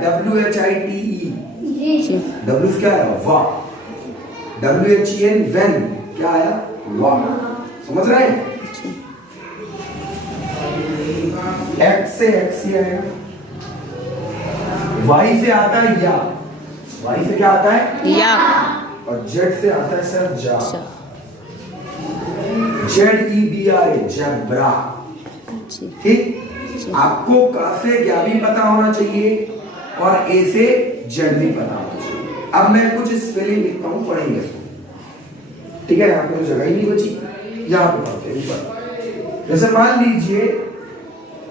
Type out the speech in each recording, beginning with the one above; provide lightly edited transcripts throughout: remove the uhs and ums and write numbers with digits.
WHITE, W क्या है? वाह। WHEN, वेन क्या आया? वाह। समझ रहे हैं? X से X ही आएगा। Y से आता है या, Y से क्या आता है? या। और Z से आता है सर जा। ZEBRA, जबरा। ठीक, आपको का से क्या भी पता होना चाहिए और ए से जेड भी पता होना चाहिए। अब मैं कुछ स्पेलिंग लिखता हूँ, पढ़ेंगे इसको। ठीक है, यहाँ पे तो जगह ही नहीं बची, यहाँ पे पढ़ते हैं ऊपर। जैसे मान लीजिए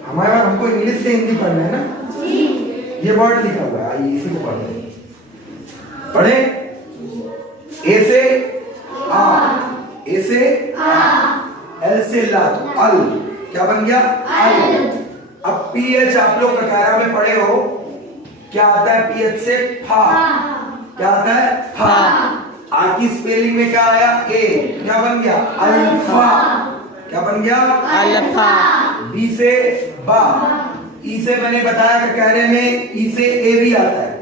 हमारे पास, हमको इंग्लिश से हिंदी पढ़ना है ना, ये वर्ड लिखा हुआ है, आइए इसी को पढ़ते हैं। पढ़े, ए से आ, ए से आ, एल से ला, तो अल क्या बन गया? अल। अब पीएच आप लोग कटारा में पढ़े हो, क्या आता है? पीएच से फा, क्या आता है? फा। आ की स्पेलिंग में क्या आया? ए, क्या बन गया? अल्फा। क्या बन गया? अल्फा। बी से बा, ई से मैंने बताया कटारे में ई से ए भी आता है,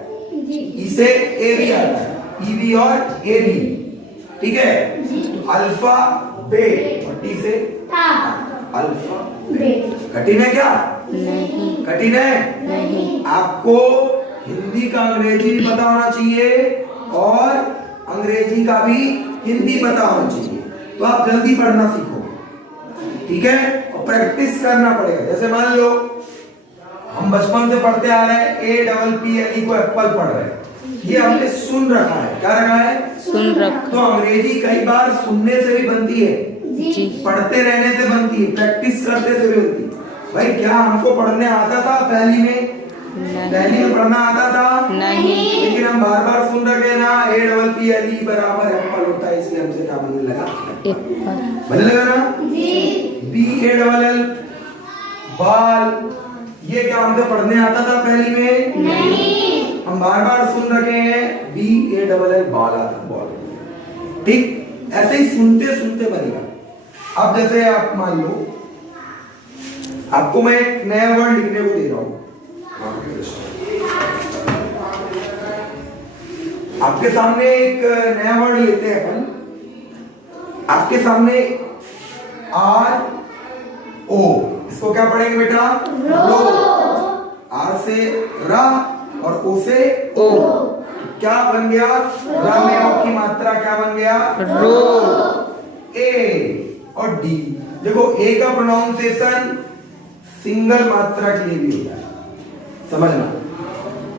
ई से ए भी आता है, ई भी और ए भी। ठीक है, अल्फा बे, और टी से अल्फा बे। कठिन है क्या? नहीं। कठिन है? नहीं। आपको हिंदी का अंग्रेजी भी पता होना चाहिए और अंग्रेजी का भी हिंदी पता होना चाहिए, तो आप जल्दी पढ़ना सीखोगे। ठीक है, और प्रैक्टिस करना पड़ेगा। जैसे मान लो हम बचपन से पढ़ते आ रहे हैं, APPLE को एप्पल पढ़ रहे हैं, ये हमने सुन रखा है। क्या रखा है? सुन रखा। तो अंग्रेजी कई बार सुनने से भी बनती है, जी। पढ़ते रहने से बनती है, प्रैक्टिस करते से भी बनती है। भाई क्या हमको पढ़ने आता था पहली में? पहली में पढ़ना आता था? नहीं। लेकिन हम बार बार सुन रखे ना, APPLE बराबर एप्पल होता है, इसलिए हमसे क्या बनने लगा? एप्पल। बनने लगा ना? BALL बाल, ये क्या हमसे पढ़ने आता था पहली में? नहीं। हम बार बार सुन रखे हैं, BALL बाल आता, बॉल। ठीक, ऐसे ही सुनते सुनते बनेगा। अब जैसे आप मान लो, आपको मैं एक नया वर्ड लिखने को दे रहा हूं, आपके सामने एक नया वर्ड लेते हैं अपन। आपके सामने RO, इसको क्या पढ़ेंगे बेटा? रो। आर से रा और ओ से ओ, क्या बन गया? रा में ओ की मात्रा क्या बन गया? रो। ए और डी, देखो ए का प्रोनाउंसिएशन सिंगल मात्रा के लिए भी होता है, समझना।